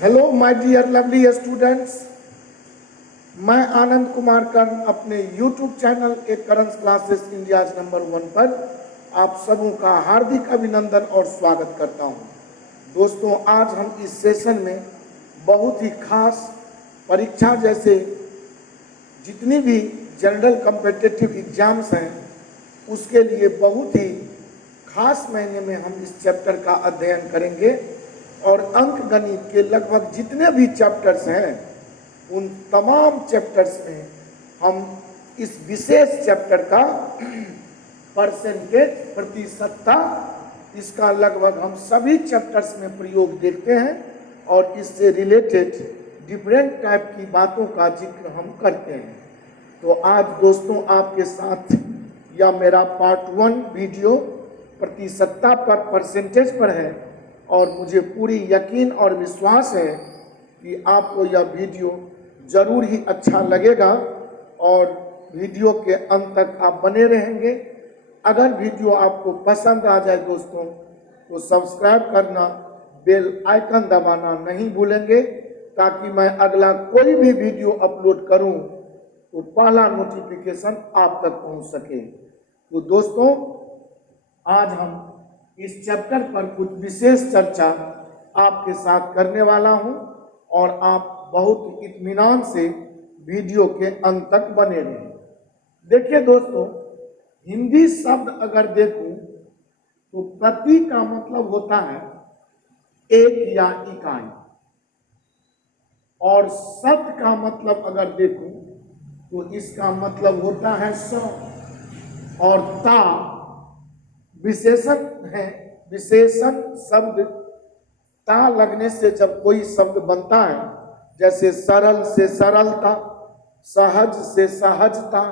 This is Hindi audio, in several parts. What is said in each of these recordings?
Hello my dear lovely students, मैं आनंद कुमार कर्ण अपने यूट्यूब चैनल एक करंस क्लासेस इंडिया नंबर 1 पर आप सबों का हार्दिक अभिनंदन और स्वागत करता हूं। दोस्तों, आज हम इस सेशन में बहुत ही खास परीक्षा जैसे जितनी भी जनरल कॉम्पिटिटिव एग्जाम्स हैं उसके लिए बहुत ही खास महीने में हम इस चैप्टर का अध्ययन करेंगे और अंक गणित के लगभग जितने भी चैप्टर्स हैं उन तमाम चैप्टर्स में हम इस विशेष चैप्टर का परसेंटेज प्रतिशतता इसका लगभग हम सभी चैप्टर्स में प्रयोग देखते हैं और इससे रिलेटेड डिफरेंट टाइप की बातों का जिक्र हम करते हैं। तो आज दोस्तों आपके साथ यह मेरा पार्ट 1 वीडियो प्रतिशतता पर परसेंटेज पर है और मुझे पूरी यकीन और विश्वास है कि आपको यह वीडियो ज़रूर ही अच्छा लगेगा और वीडियो के अंत तक आप बने रहेंगे। अगर वीडियो आपको पसंद आ जाए दोस्तों तो सब्सक्राइब करना, बेल आइकन दबाना नहीं भूलेंगे ताकि मैं अगला कोई भी वीडियो अपलोड करूं तो पहला नोटिफिकेशन आप तक पहुंच सके। तो दोस्तों, आज हम इस चैप्टर पर कुछ विशेष चर्चा आपके साथ करने वाला हूं और आप बहुत इत्मीनान से वीडियो के अंत तक बने रहें। देखिए दोस्तों, हिंदी शब्द अगर देखूं तो प्रति का मतलब होता है एक या इकाई और शत का मतलब अगर देखूं तो इसका मतलब होता है 100 और ता विशेषण है। विशेषण शब्द ता लगने से जब कोई शब्द बनता है जैसे सरल से सरलता, सहज से सहजता,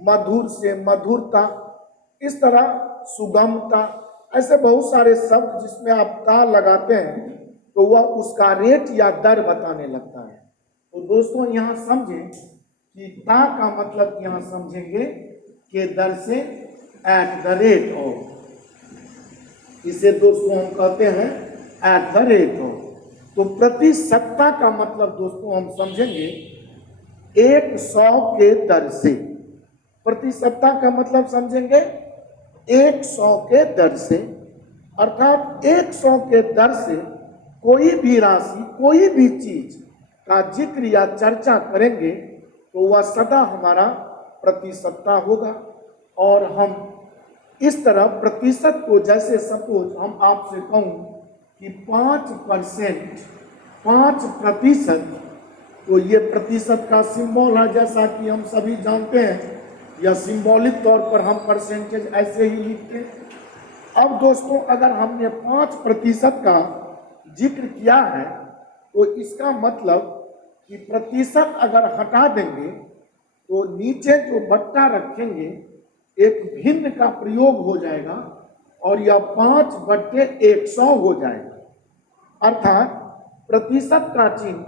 मधुर से मधुरता, इस तरह सुगमता, ऐसे बहुत सारे शब्द जिसमें आप ता लगाते हैं तो वह उसका रेट या दर बताने लगता है। तो दोस्तों यहाँ समझें कि ता का मतलब यहाँ समझेंगे के दर से, एट द रेट ऑफ, इसे दोस्तों हम कहते हैं एट द रेट ऑफ। तो प्रतिशतता का मतलब दोस्तों हम समझेंगे 100 के दर से। प्रतिशतता का मतलब समझेंगे 100 के दर से, अर्थात 100 के दर से कोई भी राशि, कोई भी चीज का जिक्र या चर्चा करेंगे तो वह सदा हमारा प्रतिशतता होगा। और हम इस तरह प्रतिशत को, जैसे सपोज हम आपसे कहूँ कि 5%, 5%, तो ये प्रतिशत का सिंबल है, जैसा कि हम सभी जानते हैं, या सिंबॉलिक तौर पर हम परसेंटेज ऐसे ही लिखते हैं। अब दोस्तों, अगर हमने 5% का जिक्र किया है तो इसका मतलब कि प्रतिशत अगर हटा देंगे तो नीचे जो बट्टा रखेंगे एक भिन्न का प्रयोग हो जाएगा और यह 5/100 हो जाएगा। अर्थात प्रतिशत का चिन्ह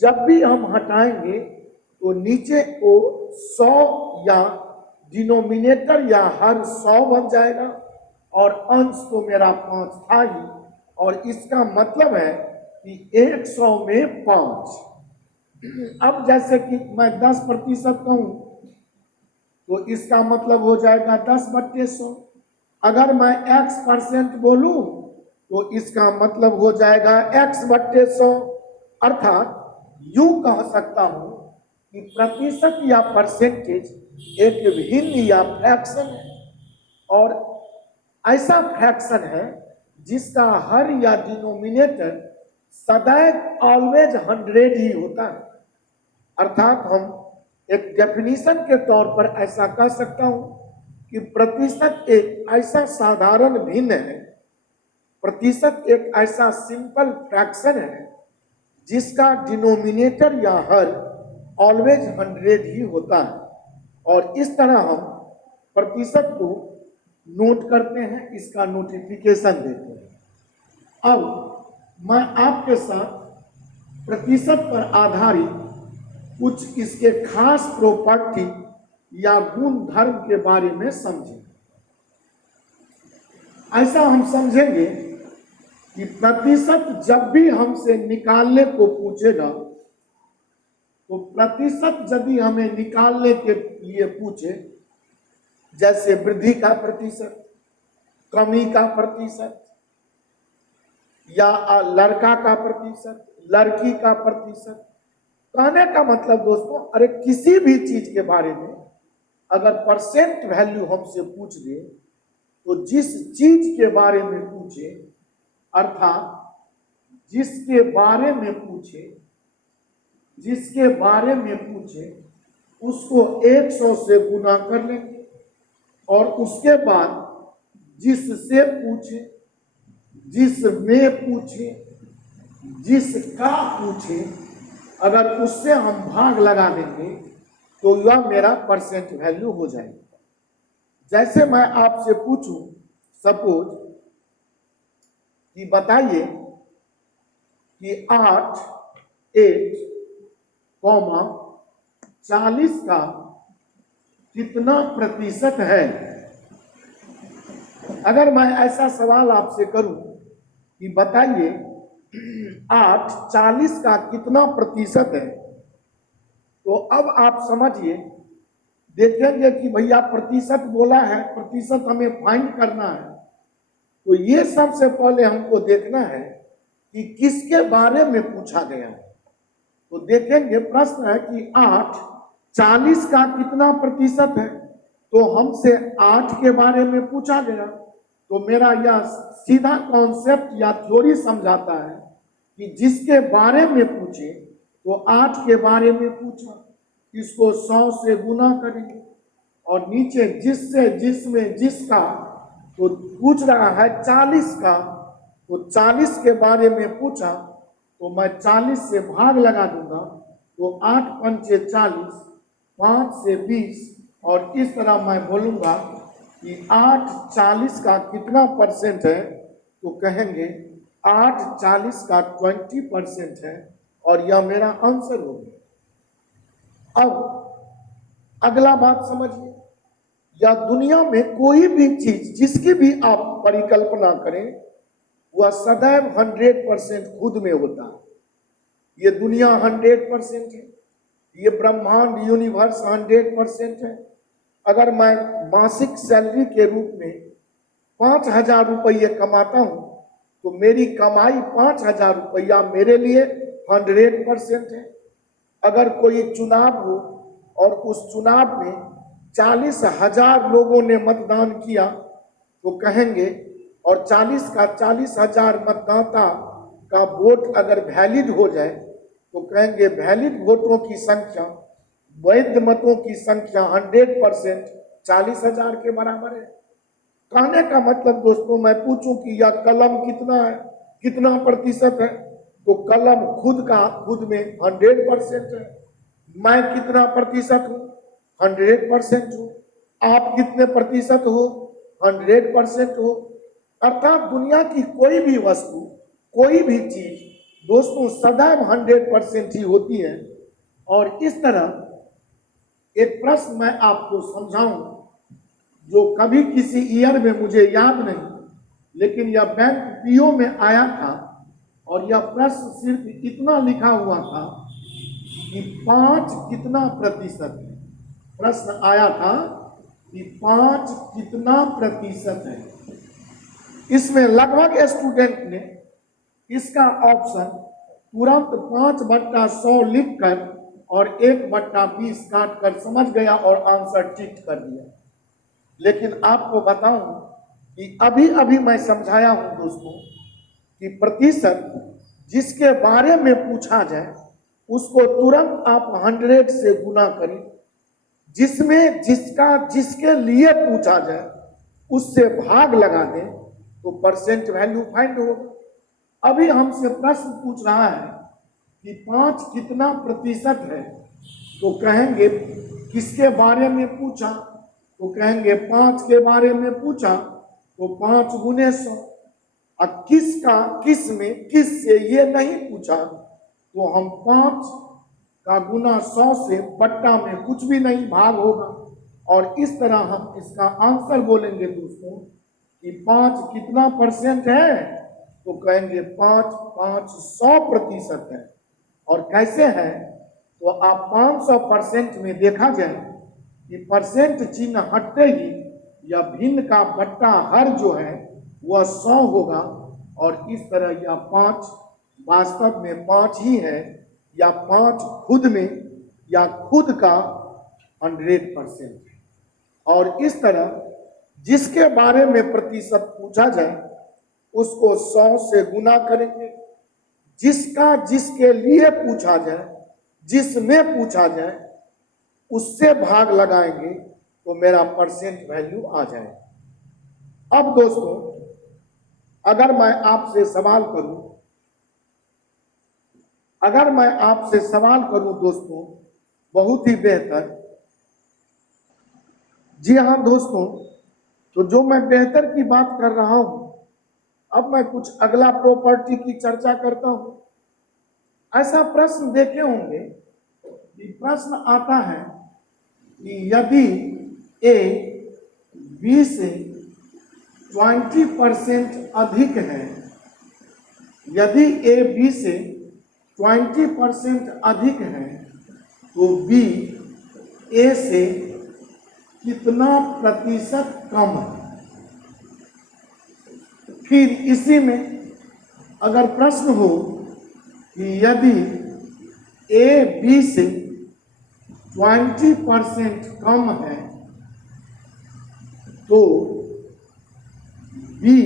जब भी हम हटाएंगे तो नीचे को 100 या डिनोमिनेटर या हर 100 बन जाएगा और अंश तो मेरा 5 था ही, और इसका मतलब है कि 100 में 5। अब जैसे कि मैं 10% कहूँ तो इसका मतलब हो जाएगा 10/100। अगर मैं x% बोलूं तो इसका मतलब हो जाएगा x/100। अर्थात यूं कह सकता हूं कि प्रतिशत या परसेंटेज एक भिन्न या फ्रैक्शन है और ऐसा फ्रैक्शन है जिसका हर या डिनोमिनेटर सदैव ऑलवेज 100 ही होता है। अर्थात हम एक डेफिनेशन के तौर पर ऐसा कह सकता हूं कि प्रतिशत एक ऐसा साधारण भिन्न है, प्रतिशत एक ऐसा सिंपल फ्रैक्शन है जिसका डिनोमिनेटर या हर ऑलवेज 100 ही होता है। और इस तरह हम प्रतिशत को नोट करते हैं, इसका नोटिफिकेशन देते हैं। अब मैं आपके साथ प्रतिशत पर आधारित कुछ इसके खास प्रॉपर्टी या गुण धर्म के बारे में समझें। ऐसा हम समझेंगे कि प्रतिशत जब भी हमसे निकालने को पूछेगा, तो प्रतिशत यदि हमें निकालने के लिए पूछे, जैसे वृद्धि का प्रतिशत, कमी का प्रतिशत, या लड़का का प्रतिशत, लड़की का प्रतिशत, कहने का मतलब दोस्तों, अरे किसी भी चीज के बारे में अगर परसेंट वैल्यू हमसे पूछ दे, तो जिस चीज के बारे में पूछे, अर्थात जिसके बारे में पूछे, उसको 100 से गुना कर लेंगे, और उसके बाद जिससे पूछे, जिसमें पूछे, जिसका पूछे, अगर उससे हम भाग लगा देंगे तो यह मेरा परसेंट वैल्यू हो जाएगा। जैसे मैं आपसे पूछूं, सपोज कि बताइए कि 8 40 का कितना प्रतिशत है। अगर मैं ऐसा सवाल आपसे करूं कि बताइए 8 40 का कितना प्रतिशत है, तो अब आप समझिए, देखेंगे कि भैया प्रतिशत बोला है, प्रतिशत हमें फाइंड करना है, तो ये सबसे पहले हमको देखना है कि किसके बारे में पूछा गया है। तो देखेंगे प्रश्न है कि 8 40 का कितना प्रतिशत है, तो हमसे 8 के बारे में पूछा गया, तो मेरा यह सीधा कॉन्सेप्ट या थ्योरी समझाता है कि जिसके बारे में पूछे तो 8 के बारे में पूछा, इसको 100 से गुना करेंगे, और नीचे जिससे, जिसमें, जिसका, तो पूछ रहा है 40 का, तो 40 के बारे में पूछा, तो मैं 40 से भाग लगा दूंगा, तो 8 पंचे 40, 5 से 20, और इस तरह मैं बोलूंगा कि 8 40 का कितना परसेंट है, तो कहेंगे 8 40 का 20% है, और यह मेरा आंसर हो गया। अब अगला बात समझिए, या दुनिया में कोई भी चीज जिसकी भी आप परिकल्पना करें, वह सदैव 100% खुद में होता है। ये दुनिया 100% है, ये ब्रह्मांड यूनिवर्स 100% है। अगर मैं मासिक सैलरी के रूप में 5,000 रुपये कमाता हूं, तो मेरी कमाई 5,000 रुपया मेरे लिए 100% है। अगर कोई चुनाव हो और उस चुनाव में 40,000 लोगों ने मतदान किया, तो कहेंगे, और 40 का 40,000 मतदाता का वोट अगर वैलिड हो जाए, तो कहेंगे वैलिड वोटों की संख्या, वैध मतों की संख्या 100% 40,000 के बराबर है। कहने का मतलब दोस्तों, मैं पूछूं कि यह कलम कितना है, कितना प्रतिशत है, तो कलम खुद में 100% है। मैं कितना प्रतिशत हूं, 100% हूं। आप कितने प्रतिशत हो, 100% हो। अर्थात दुनिया की कोई भी वस्तु, कोई भी चीज दोस्तों सदैव 100% ही होती है। और इस तरह एक प्रश्न मैं आपको समझाऊं, जो कभी किसी ईयर में मुझे याद नहीं, लेकिन यह बैंक पीओ में आया था, और यह प्रश्न सिर्फ इतना लिखा हुआ था कि 5 कितना प्रतिशत है। प्रश्न आया था कि 5 कितना प्रतिशत है। इसमें लगभग स्टूडेंट ने इसका ऑप्शन तुरंत 5/100 लिखकर और 1/20 काट कर समझ गया और आंसर टिक कर दिया। लेकिन आपको बताऊं कि अभी अभी मैं समझाया हूं दोस्तों कि प्रतिशत जिसके बारे में पूछा जाए, उसको तुरंत आप 100 से गुना करें, जिसमें, जिसका, जिसके लिए पूछा जाए उससे भाग लगा दें, तो परसेंट वैल्यू फाइंड होगा। अभी हमसे प्रश्न पूछ रहा है कि 5 कितना प्रतिशत है, तो कहेंगे किसके बारे में पूछा, तो कहेंगे 5 के बारे में पूछा, तो 5 गुने 100। अब किसका, किस में, किस से ये नहीं पूछा, तो हम 5 का गुना 100 से बट्टा में कुछ भी नहीं, भाग होगा, और इस तरह हम इसका आंसर बोलेंगे दोस्तों कि 5 कितना परसेंट है, तो कहेंगे 5, 5 100% है। और कैसे है, तो आप 500% में देखा जाए कि परसेंट चिन्ह हटते ही यह भिन्न का बट्टा हर जो है वह 100 होगा। और इस तरह यह 5 वास्तव में 5 ही है, या 5 खुद में या खुद का 100% है। और इस तरह जिसके बारे में प्रतिशत पूछा जाए उसको 100 से गुना करेंगे, जिसका जिसके लिए पूछा जाए, जिसमें पूछा जाए उससे भाग लगाएंगे तो मेरा परसेंट वैल्यू आ जाए। अब दोस्तों, अगर मैं आपसे सवाल करूं दोस्तों, बहुत ही बेहतर। जी हाँ दोस्तों, तो जो मैं बेहतर की बात कर रहा हूं, अब मैं कुछ अगला प्रॉपर्टी की चर्चा करता हूं। ऐसा प्रश्न देखे होंगे कि प्रश्न आता है कि यदि ए बी से 20% अधिक है, यदि ए बी से 20% अधिक है तो बी ए से कितना प्रतिशत कम है। फिर इसी में अगर प्रश्न हो कि यदि ए बी से 20% कम है तो बी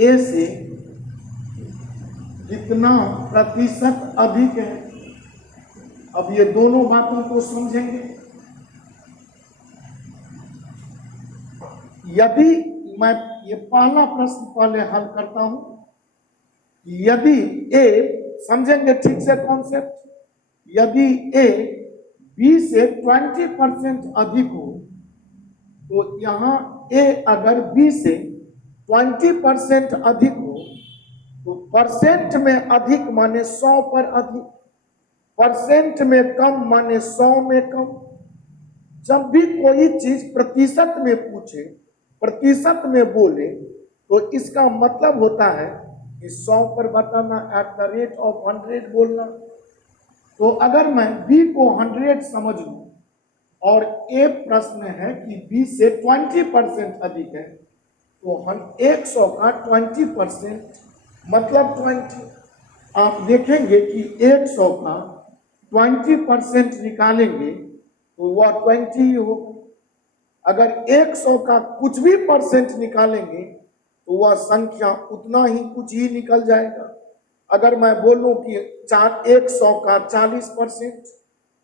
ए से कितना प्रतिशत अधिक है। अब ये दोनों बातों को समझेंगे। यदि मैं ये पहला प्रश्न पहले हल करता हूं, यदि ए, समझेंगे ठीक से कॉन्सेप्ट, यदि ए बी से 20% अधिक हो तो यहां ए अगर बी से 20% अधिक हो तो परसेंट में अधिक माने 100 पर अधिक, परसेंट में कम माने 100 में कम। जब भी कोई चीज प्रतिशत में पूछे, प्रतिशत में बोले, तो इसका मतलब होता है कि 100 पर बताना, @100 बोलना। तो अगर मैं b को 100 समझ लूं और एक प्रश्न है कि b से 20% अधिक है, तो हम 100 का 20% मतलब 20। आप देखेंगे कि 100 का 20% निकालेंगे तो वह 20 ही होगा। अगर 100 का कुछ भी परसेंट निकालेंगे तो वह संख्या उतना ही कुछ ही निकल जाएगा। अगर मैं बोलूं कि 100 का 40%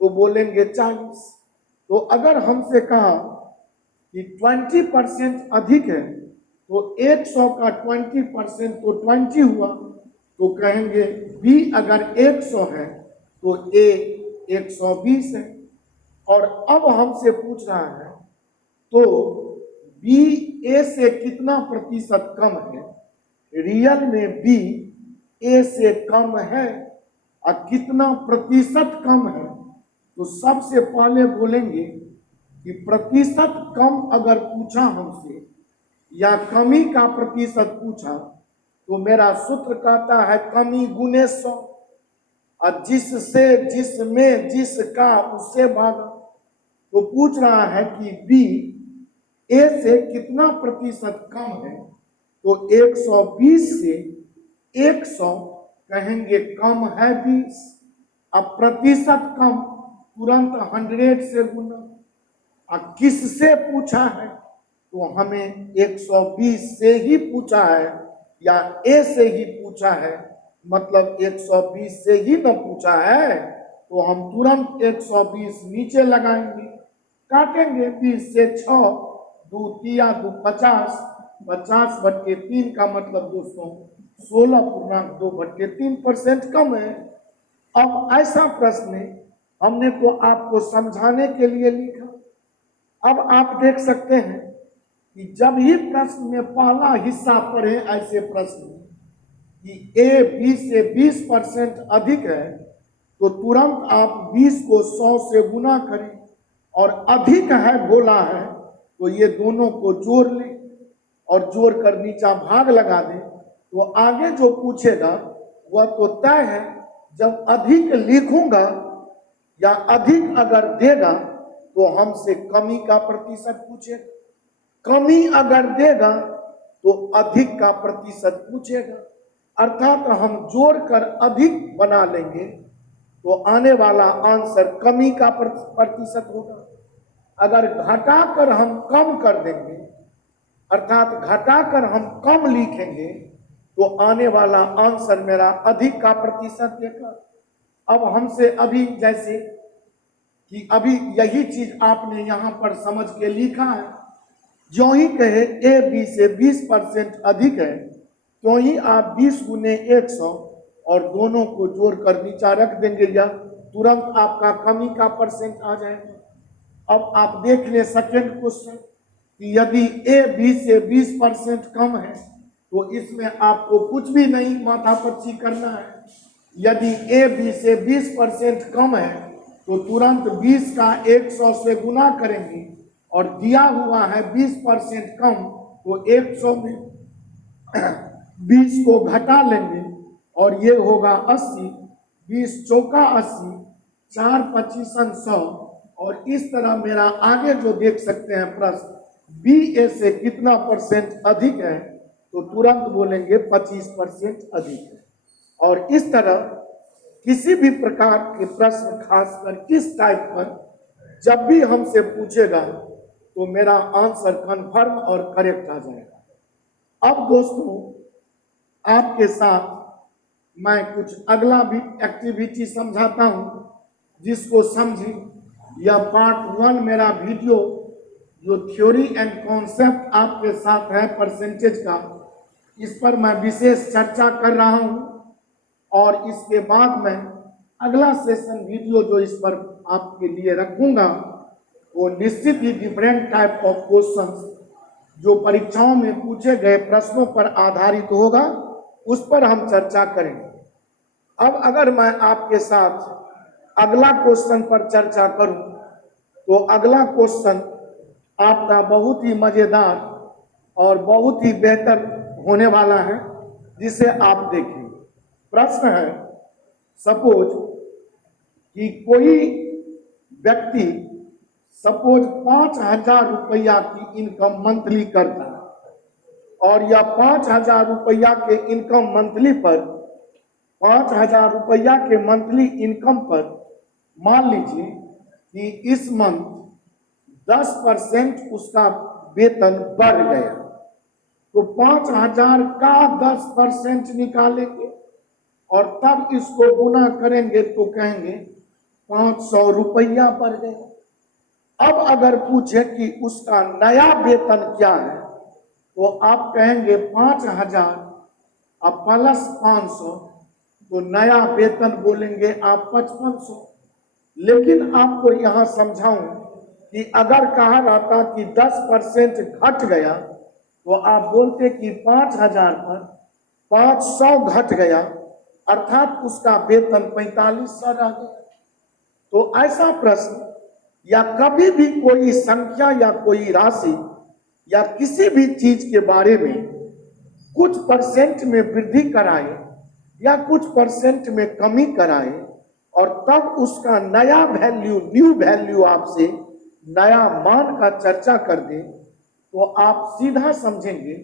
तो बोलेंगे 40। तो अगर हमसे कहा कि 20% अधिक है तो 100 का 20% तो 20 हुआ, तो कहेंगे b अगर 100 है तो a 120 है। और अब हमसे पूछ रहा है तो b a से कितना प्रतिशत कम है। रियल में b a से कम है और कितना प्रतिशत कम है, तो सबसे पहले बोलेंगे कि प्रतिशत कम अगर पूछा हमसे या कमी का प्रतिशत पूछा तो मेरा सूत्र कहता है कमी गुने 100, और जिससे, जिसमें, जिसका, उससे भागा। तो पूछ रहा है कि b a से कितना प्रतिशत कम है, तो 120 से 100 कहेंगे कम है 20। अब प्रतिशत कम तुरंत 100 से गुना। अब किससे पूछा है, तो हमें 120 से ही पूछा है या ए से ही पूछा है, मतलब 120 से ही न पूछा है, तो हम तुरंत 120 नीचे लगाएंगे, काटेंगे 20 से 6, 2 तिया 2 50, 50/3 का मतलब दोस्तों 16.2/3% कम है। अब ऐसा प्रश्न हमने को आपको समझाने के लिए लिखा। अब आप देख सकते हैं कि जब ही प्रश्न में पहला हिस्सा पढ़े ऐसे प्रश्न कि ए बी से 20% अधिक है, तो तुरंत आप 20 को 100 से गुना करें, और अधिक है बोला है तो ये दोनों को जोड़ लें और जोड़ कर नीचा भाग लगा दें, तो आगे जो पूछेगा वह तो तय है। जब अधिक लिखूंगा या अधिक अगर देगा तो हमसे कमी का प्रतिशत पूछेगा, कमी अगर देगा तो अधिक का प्रतिशत पूछेगा। अर्थात हम जोड़कर अधिक बना लेंगे तो आने वाला आंसर कमी का प्रतिशत होगा। अगर घटाकर हम कम कर देंगे, अर्थात घटाकर हम कम लिखेंगे तो आने वाला आंसर मेरा अधिक का प्रतिशत देगा। अब हमसे अभी जैसे कि अभी यही चीज आपने यहां पर समझ के लिखा है, जो ही कहे ए बी से 20% अधिक है तो ही आप 20 गुने 100 और दोनों को जोड़कर नीचा रख देंगे या तुरंत आपका कमी का परसेंट आ जाएगा। अब आप देख ले सेकेंड क्वेश्चन कि यदि ए बी से 20% कम है तो इसमें आपको कुछ भी नहीं माथापच्ची करना है। यदि ए बी से 20% कम है तो तुरंत 20 का 100 से गुना करेंगे और दिया हुआ है 20% कम तो 100 में 20 को घटा लेंगे और ये होगा 80, 20 चौका 80, 4 25 100। और इस तरह मेरा आगे जो देख सकते हैं प्रश्न, बी ए से कितना परसेंट अधिक है तो तुरंत बोलेंगे 25% अधिक है। और इस तरह किसी भी प्रकार के प्रश्न, खासकर किस टाइप पर जब भी हमसे पूछेगा तो मेरा आंसर कन्फर्म और करेक्ट आ जाएगा। अब दोस्तों आपके साथ मैं कुछ अगला भी एक्टिविटी समझाता हूं, जिसको समझी यह पार्ट 1 मेरा वीडियो जो थ्योरी एंड कॉन्सेप्ट आपके साथ है परसेंटेज का, इस पर मैं विशेष चर्चा कर रहा हूं। और इसके बाद मैं अगला सेशन वीडियो जो इस पर आपके लिए रखूंगा वो निश्चित ही डिफरेंट टाइप ऑफ क्वेश्चंस जो परीक्षाओं में पूछे गए प्रश्नों पर आधारित होगा, उस पर हम चर्चा करेंगे। अब अगर मैं आपके साथ अगला क्वेश्चन पर चर्चा करूं तो अगला क्वेश्चन आपका बहुत ही मजेदार और बहुत ही बेहतर होने वाला है, जिसे आप देखिए। प्रश्न है, सपोज कि कोई व्यक्ति सपोज 5,000 रुपया की इनकम मंथली करता है और यह 5,000 रुपया के इनकम मंथली पर 5,000 रुपया के मंथली इनकम पर मान लीजिए कि इस मंथ 10% उसका वेतन बढ़ गया तो 5,000 का 10% निकालेंगे और तब इसको गुना करेंगे तो कहेंगे 500 रुपया बढ़ गया। अब अगर पूछे कि उसका नया वेतन क्या है तो आप कहेंगे 5,000 अब प्लस 500 तो नया वेतन बोलेंगे आप 5500। लेकिन आपको यहां समझाऊं कि अगर कहा रहता कि 10% घट गया तो आप बोलते कि 5,000 पर 500 घट गया, अर्थात उसका वेतन 4500 रह गया। तो ऐसा प्रश्न या कभी भी कोई संख्या या कोई राशि या किसी भी चीज के बारे में कुछ परसेंट में वृद्धि कराए या कुछ परसेंट में कमी कराए और तब उसका नया वैल्यू, न्यू वैल्यू आपसे नया मान का चर्चा कर दे तो आप सीधा समझेंगे।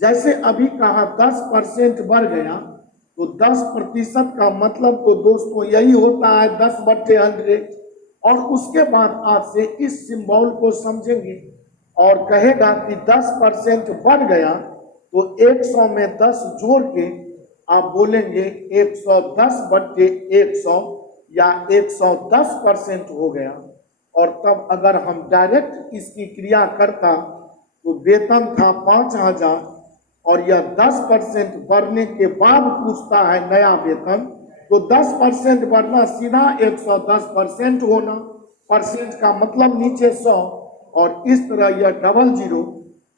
जैसे अभी कहा 10% बढ़ गया तो 10% का मतलब तो दोस्तों यही होता है 10/100। और उसके बाद आज से इस सिंबल को समझेंगे और कहेगा कि 10% बढ़ गया तो 100 में 10 जोड़ के आप बोलेंगे 110/100 या 110% हो गया। और तब अगर हम डायरेक्ट इसकी क्रिया करता तो वेतन था 5,000 और यह 10% बढ़ने के बाद पूछता है नया वेतन, तो 10% बढ़ना सीधा 110% होना, परसेंट का मतलब नीचे 100 और इस तरह यह डबल जीरो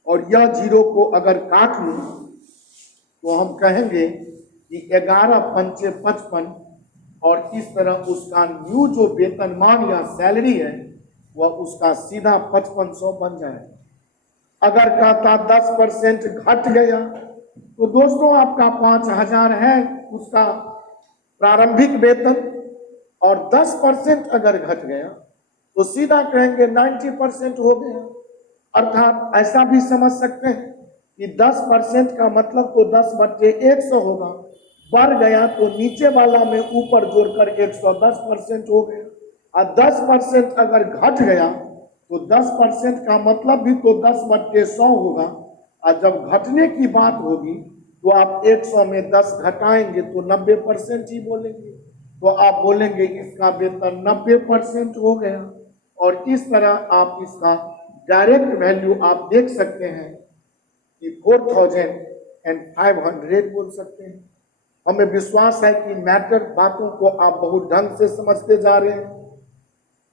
और यह जीरो को अगर काट लूं तो हम कहेंगे कि 11 पंचे 55 और इस तरह उसका न्यू जो वेतनमान या सैलरी है वह उसका सीधा 5500 बन जाए। अगर कहता 10% घट गया तो दोस्तों आपका 5,000 है उसका प्रारंभिक वेतन, और 10% अगर घट गया तो सीधा कहेंगे 90% हो गया। अर्थात ऐसा भी समझ सकते हैं कि 10% का मतलब तो 10/100 होगा, बढ़ गया तो नीचे वाला में ऊपर जोड़कर 110% हो गया। और 10% अगर घट गया तो 10% का मतलब भी तो 10/100 होगा। और जब घटने की बात होगी तो आप 100 में 10 घटाएंगे तो 90% ही बोलेंगे, तो आप बोलेंगे इसका वेतन 90% हो गया। और इस तरह आप इसका डायरेक्ट वैल्यू आप देख सकते हैं कि 4,500 बोल सकते हैं। हमें विश्वास है कि मैटर बातों को आप बहुत ढंग से समझते जा रहे हैं।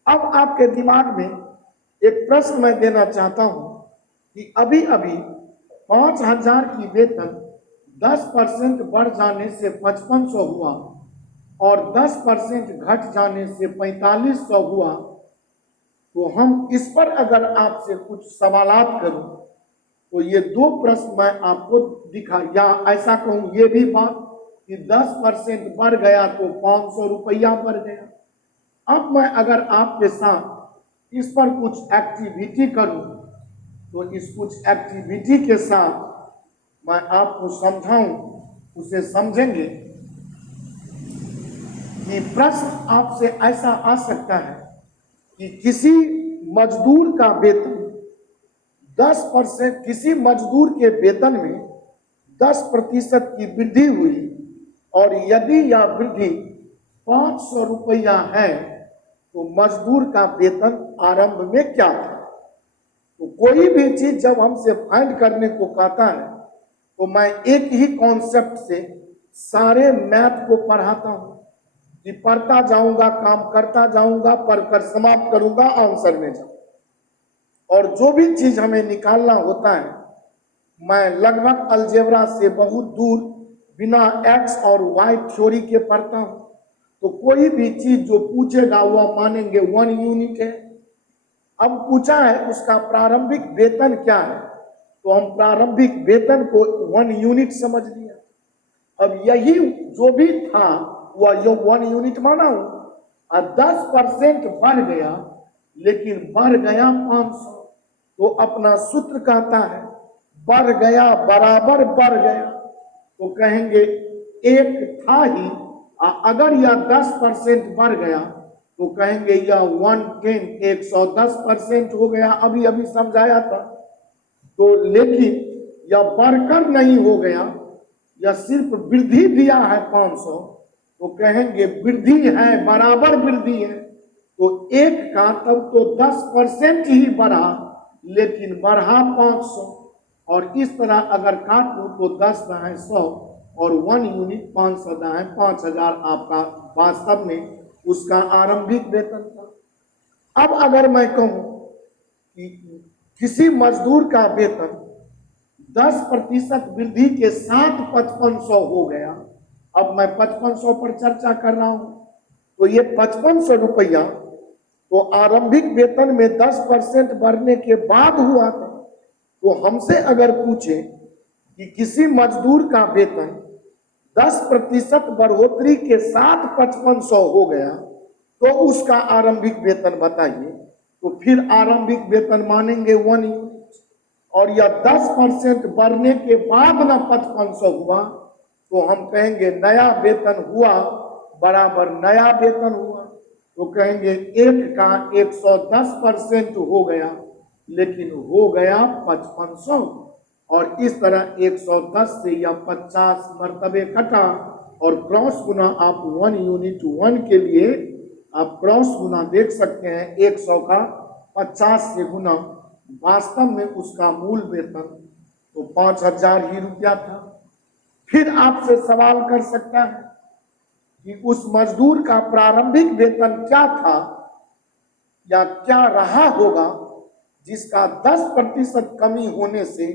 अब आपके दिमाग में एक प्रश्न मैं देना चाहता हूं कि अभी अभी 5,000 की वेतन 10% बढ़ जाने से 5,500 हुआ और 10% घट जाने से 4,500 हुआ। तो हम इस पर अगर आपसे कुछ सवालात करूं तो ये दो प्रश्न मैं आपको दिखा, या ऐसा कहूं ये भी बात कि 10% बढ़ गया तो 500 रुपया बढ़ गया। अब मैं अगर आपके साथ इस पर कुछ एक्टिविटी करूं तो इस कुछ एक्टिविटी के साथ मैं आपको समझाऊं, उसे समझेंगे कि प्रश्न आपसे ऐसा आ सकता है कि किसी मजदूर का वेतन 10%, किसी मजदूर के वेतन में 10% की वृद्धि हुई और यदि यह वृद्धि 500 रुपया है तो मजदूर का वेतन आरंभ में क्या था। तो कोई भी चीज जब हमसे फाइंड करने को कहता है तो मैं एक ही कॉन्सेप्ट से सारे मैथ को पढ़ाता हूं कि पढ़ता जाऊंगा, काम करता जाऊंगा, पढ़कर समाप्त करूंगा, आंसर में जाऊंगा। और जो भी चीज हमें निकालना होता है मैं लगभग अलजेब्रा से बहुत दूर बिना एक्स और वाई थ्योरी के पढ़ता हूं। तो कोई भी चीज जो पूछेगा वह मानेंगे 1 यूनिट है। अब पूछा है उसका प्रारंभिक वेतन क्या है तो हम प्रारंभिक वेतन को 1 यूनिट समझ लिया। अब यही जो भी था वह जो 1 यूनिट माना हूं, और 10% बढ़ गया लेकिन बढ़ गया 500, तो अपना सूत्र कहता है बढ़ गया बराबर बढ़ गया। तो कहेंगे एक था ही, अगर यह 10% बढ़ गया तो कहेंगे यह 110 हो गया, अभी अभी समझाया था। तो लेकिन यह बढ़कर नहीं हो गया, यह सिर्फ वृद्धि दिया है 500, तो कहेंगे वृद्धि है बराबर वृद्धि है। तो एक का तब तो 10% ही बढ़ा लेकिन बढ़ा 500, और इस तरह अगर काट लूं तो 10 दाएं 100 और 1 यूनिट 500 दाएं 5,000 आपका वास्तव में उसका आरंभिक वेतन था। अब अगर मैं कहूं कि किसी मजदूर का वेतन 10% वृद्धि के साथ 5,500 हो गया, अब मैं 5,500 पर चर्चा कर रहा हूं, तो ये 5,500 रुपया तो आरंभिक वेतन में 10% बढ़ने के बाद हुआ था। तो हमसे अगर पूछे कि किसी मजदूर का वेतन 10% बढ़ोतरी के साथ 5,500 हो गया तो उसका आरंभिक वेतन बताइए, तो फिर आरंभिक वेतन मानेंगे 1 यूनिट, और यह 10% बढ़ने के बाद ना 5,500 हुआ तो हम कहेंगे नया वेतन हुआ बराबर नया वेतन हुआ। तो कहेंगे एक का 110% हो गया लेकिन हो गया 5,500, और इस तरह 110 से या 50 मर्तबे कटा और क्रॉस गुना आप 1 यूनिट 1 के लिए आप क्रॉस गुना देख सकते हैं। 100 का 50 से गुना, वास्तव में उसका मूल वेतन तो 5,000 ही रुपया था। फिर आपसे सवाल कर सकता है कि उस मजदूर का प्रारंभिक वेतन क्या था या क्या रहा होगा जिसका 10% कमी होने से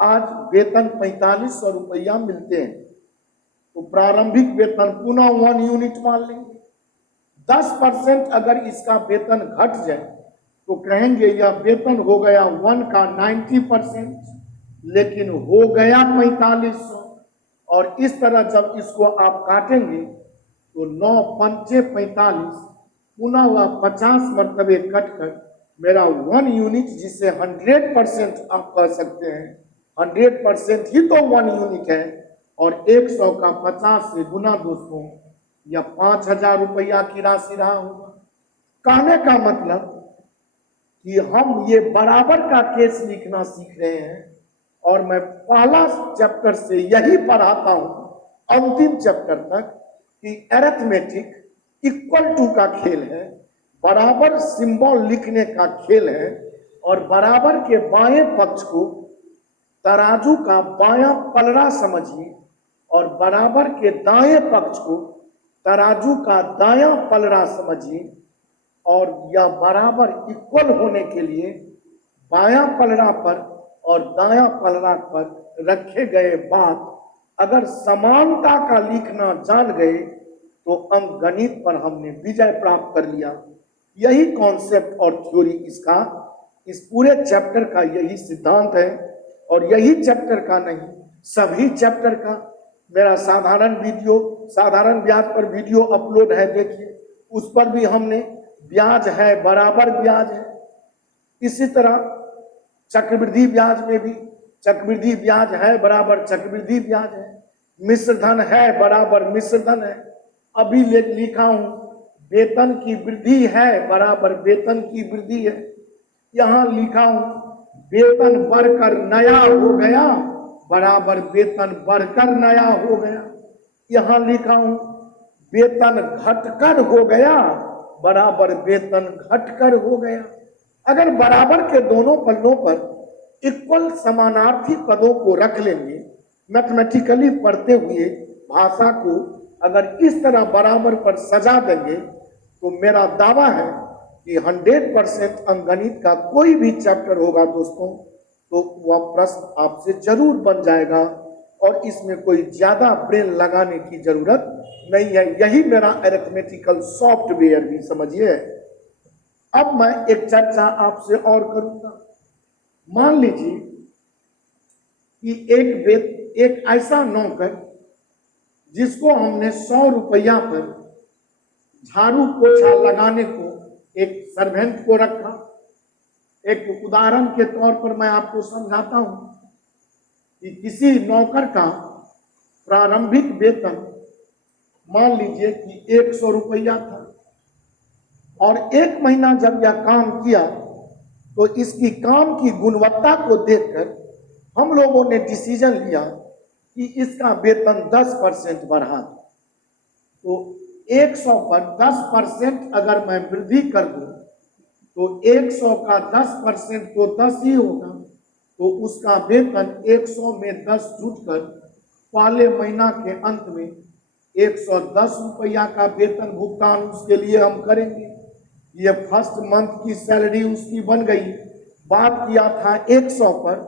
आज वेतन 4,500 रुपया मिलते हैं। तो प्रारंभिक वेतन पुनः 1 यूनिट मान लेंगे। 10% अगर इसका वेतन घट जाए तो कहेंगे यह वेतन हो गया 1 का 90%, लेकिन हो गया 4500। और इस तरह जब इसको आप काटेंगे तो 9 पंचे 45, पुनः वह 50 मरतबे कटकर मेरा 1 यूनिट, जिसे 100% आप कह सकते हैं, 100% ही तो 1 यूनिट है। और 100 का 50 से गुना दोस्तों, या 5000 रुपया की राशि रहा होगा। कहने का मतलब कि हम ये बराबर का केस लिखना सीख रहे हैं, और मैं पहला चैप्टर से यही पढ़ाता हूं अंतिम चैप्टर तक कि अरिथमेटिक इक्वल टू का खेल है, बराबर सिंबल लिखने का खेल है, और बराबर के बाएं पक्ष को तराजू का बायां पलड़ा समझिए, और बराबर के दाएं पक्ष को तराजू का दायां पलड़ा समझिए। और यह बराबर इक्वल होने के लिए बायां पलड़ा पर और दायां पलड़ा पर रखे गए बात अगर समानता का लिखना जान गए तो अंक गणित पर हमने विजय प्राप्त कर लिया। यही कॉन्सेप्ट और थ्योरी इसका, इस पूरे चैप्टर का यही सिद्धांत है। और यही चैप्टर का नहीं, सभी चैप्टर का मेरा साधारण ब्याज पर वीडियो अपलोड है, देखिए उस पर भी हमने ब्याज है बराबर ब्याज है। इसी तरह चक्रवृद्धि ब्याज में भी चक्रवृद्धि ब्याज है बराबर चक्रवृद्धि ब्याज है, मिश्र धन है बराबर मिश्र धन है। अभी लिखा हूं वेतन की वृद्धि है बराबर वेतन की वृद्धि है। यहां लिखा हूं वेतन बढ़कर नया हो गया बराबर वेतन बढ़कर नया हो गया। यहां लिखा हूं वेतन घटकर हो गया बराबर वेतन घटकर हो गया। अगर बराबर के दोनों पन्नों पर इक्वल समानार्थी पदों को रख लेंगे, मैथमेटिकली पढ़ते हुए भाषा को अगर इस तरह बराबर पर सजा देंगे, तो मेरा दावा है कि 100% अंकगणित का कोई भी चैप्टर होगा दोस्तों, तो वह प्रश्न आपसे जरूर बन जाएगा, और इसमें कोई ज्यादा ब्रेन लगाने की जरूरत नहीं है। यही मेरा अरिथमेटिकल सॉफ्टवेयर भी समझिए। अब मैं एक चर्चा आपसे और करूंगा। मान लीजिए कि एक ऐसा नौकर जिसको हमने 100 रुपया पर झाड़ू पोछा लगाने को एक सर्वेंट को रखा। एक उदाहरण के तौर पर मैं आपको समझाता हूं कि किसी नौकर का प्रारंभिक वेतन मान लीजिए कि 100 रुपया था, और 1 महीना जब यह काम किया तो इसकी काम की गुणवत्ता को देखकर हम लोगों ने डिसीजन लिया कि इसका वेतन 10% बढ़ा दो। तो 100 पर 10% अगर मैं वृद्धि कर दूं तो 100 का 10% तो 10 ही होगा, तो उसका वेतन 100 में 10 जुटकर पहले महीना के अंत में 110 रुपया का वेतन भुगतान उसके लिए हम करेंगे। ये फर्स्ट मंथ की सैलरी उसकी बन गई। बात किया था 100 पर,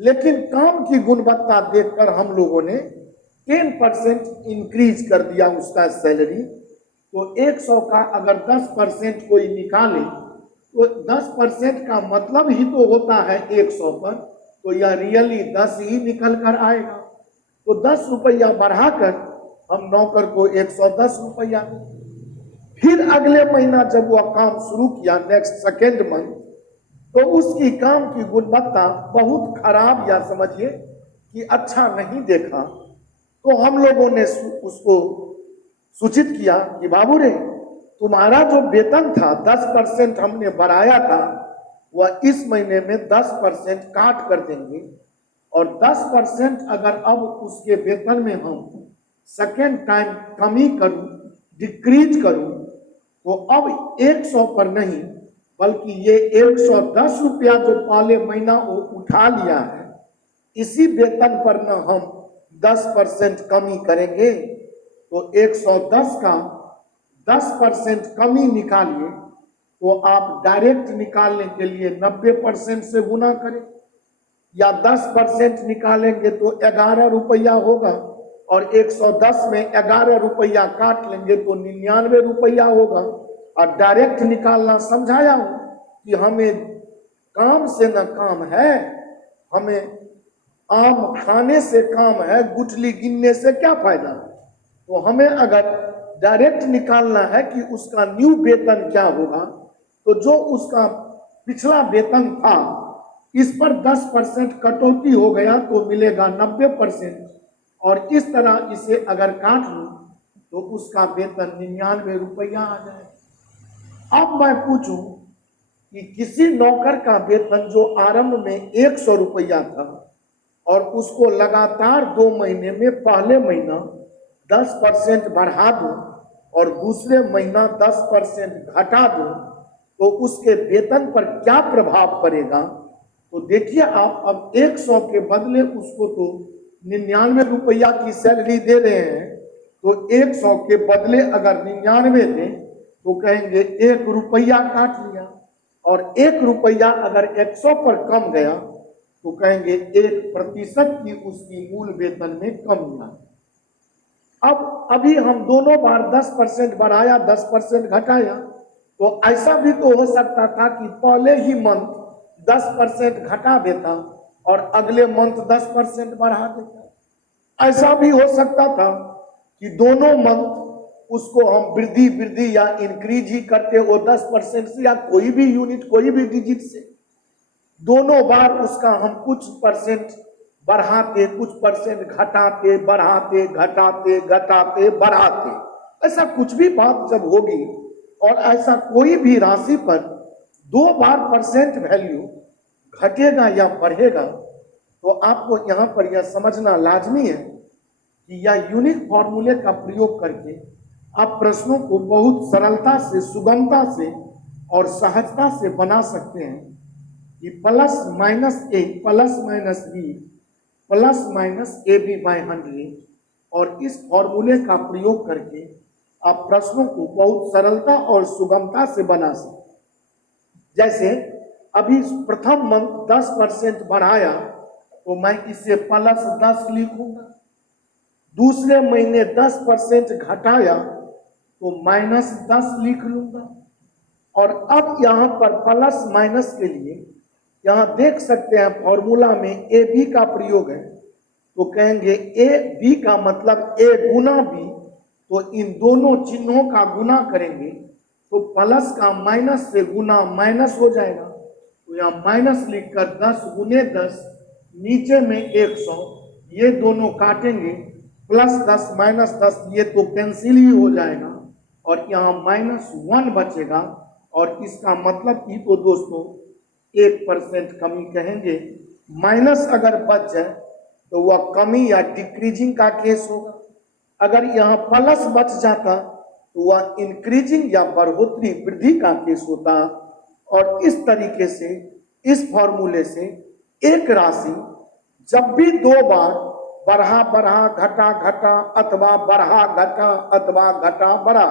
लेकिन काम की गुणवत्ता देखकर हम लोगों ने 10% इंक्रीज कर दिया उसका सैलरी। तो 100 का अगर 10% कोई निकाले तो 10% का मतलब ही तो होता है 100 पर, तो यह रियली 10 ही निकल कर आएगा। तो 10 रुपया बढ़ाकर हम नौकर को 110 रुपया। फिर अगले महीना जब वह काम शुरू किया, नेक्स्ट सेकेंड मंथ, तो उसकी काम की गुणवत्ता बहुत खराब या समझिए कि अच्छा नहीं देखा। तो हम लोगों ने उसको सूचित किया कि बाबू रे, तुम्हारा जो वेतन था 10% हमने बढ़ाया था, वह इस महीने में 10% काट कर देंगे, और 10% अगर अब उसके वेतन में हम सेकेंड टाइम कमी करूं, डिक्रीज करूं, तो अब 100 पर नहीं बल्कि ये 110 रुपया जो पहले महीना वो उठा लिया है, इसी वेतन पर न हम 10% कमी करेंगे। तो 110 का 10% कमी निकालिए, तो आप डायरेक्ट निकालने के लिए 90% से गुना करें, या 10% निकालेंगे तो 11 रुपया होगा, और 110 में 11 रुपया काट लेंगे तो 99 रुपया होगा। और डायरेक्ट निकालना समझाया हूं कि हमें काम से न काम है, हमें आम खाने से काम है, गुठली गिनने से क्या फायदा। तो हमें अगर डायरेक्ट निकालना है कि उसका न्यू वेतन क्या होगा, तो जो उसका पिछला वेतन था इस पर 10% कटौती हो गया तो मिलेगा 90%, और इस तरह इसे अगर काट लूं तो उसका वेतन 99 रुपया आ जाए। अब मैं पूछूं कि किसी नौकर का वेतन जो आरंभ में 100 रुपया था और उसको लगातार 2 महीने में पहले महीना 10% बढ़ा दूं और दूसरे महीना 10% घटा दूं तो उसके वेतन पर क्या प्रभाव पड़ेगा। तो देखिए आप, अब 100 के बदले उसको तो 99 रुपया की सैलरी दे रहे हैं, तो 100 के बदले अगर 99 दें तो कहेंगे 1 रुपया काट लिया, और 1 रुपया अगर 100 पर कम गया तो कहेंगे 1% की उसकी मूल वेतन में कमी आई। अब अभी हम दोनों बार 10% बढ़ाया 10% घटाया, तो ऐसा भी तो हो सकता था कि पहले ही मंथ 10% घटा देता और अगले मंथ 10% बढ़ा देता। ऐसा भी हो सकता था कि दोनों मंथ उसको हम वृद्धि वृद्धि या इंक्रीज ही करते, वो 10% से या कोई भी यूनिट कोई भी डिजिट से दोनों बार उसका हम कुछ परसेंट बढ़ाते, कुछ परसेंट घटाते, बढ़ाते घटाते घटाते बढ़ाते। ऐसा कुछ भी बात जब होगी और ऐसा कोई भी राशि पर 2 बार परसेंट वैल्यू घटेगा या बढ़ेगा, तो आपको यहाँ पर यह समझना लाजमी है कि यह यूनिक फॉर्मूले का प्रयोग करके आप प्रश्नों को बहुत सरलता से, सुगमता से और सहजता से बना सकते हैं कि plus minus A plus minus B plus minus A B by 100, और इस फॉर्मूले का प्रयोग करके आप प्रश्नों को बहुत सरलता और सुगमता से बना सकते। जैसे अभी प्रथम मंथ 10% बढ़ाया तो मैं इसे प्लस 10 लिखूंगा, दूसरे महीने 10% घटाया तो माइनस 10 लिख लूंगा, और अब यहां पर प्लस माइनस के लिए यहां देख सकते हैं फॉर्मूला में ए बी का प्रयोग है, तो कहेंगे ए बी का मतलब ए गुना बी, तो इन दोनों चिन्हों का गुना करेंगे तो प्लस का माइनस से गुना माइनस हो जाएगा, तो यहाँ माइनस लिखकर 10 गुने 10 नीचे में 100, ये दोनों काटेंगे प्लस 10 माइनस 10 ये तो कैंसिल ही हो जाएगा, और यहाँ -1 बचेगा, और इसका मतलब कि तो दोस्तों 1% कमी कहेंगे। माइनस अगर बच जाए तो वह कमी या डिक्रीजिंग का केस होगा, अगर यहाँ प्लस बच जाता तो वह इंक्रीजिंग या बढ़ोतरी वृद्धि का केस होता। और इस तरीके से इस फॉर्मूले से एक राशि जब भी 2 बार बढ़ा बढ़ा घटा घटा अथवा बढ़ा घटा अथवा घटा बढ़ा,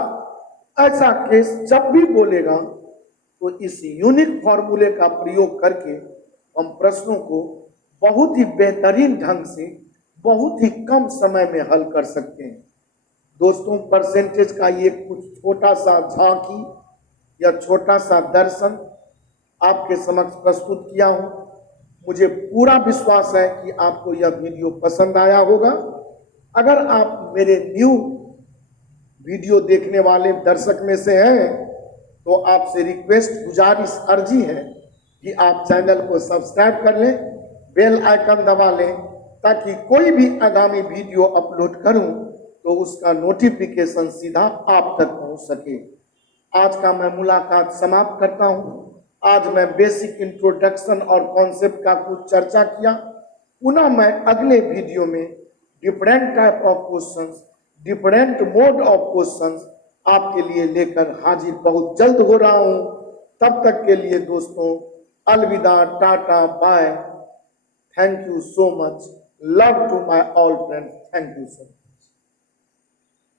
ऐसा केस जब भी बोलेगा तो इस यूनिक फॉर्मूले का प्रयोग करके हम प्रश्नों को बहुत ही बेहतरीन ढंग से बहुत ही कम समय में हल कर सकते हैं। दोस्तों, परसेंटेज का ये कुछ छोटा सा झांकी या छोटा सा दर्शन आपके समक्ष प्रस्तुत किया हूं। मुझे पूरा विश्वास है कि आपको यह वीडियो पसंद आया होगा। अगर आप मेरे न्यू वीडियो देखने वाले दर्शक में से हैं तो आपसे रिक्वेस्ट, गुजारिश, अर्जी है कि आप चैनल को सब्सक्राइब कर लें, बेल आइकन दबा लें, ताकि कोई भी आगामी वीडियो अपलोड करूं तो उसका नोटिफिकेशन सीधा आप तक पहुंच सके। आज का मैं मुलाकात समाप्त करता हूं। आज मैं बेसिक इंट्रोडक्शन और कॉन्सेप्ट का कुछ चर्चा किया। पुनः मैं अगले वीडियो में different type of questions, different mode of questions आपके लिए लेकर हाजिर बहुत जल्द हो रहा हूं। तब तक के लिए दोस्तों अलविदा, tata, bye, thank you so much, love to my all friends, thank you so much.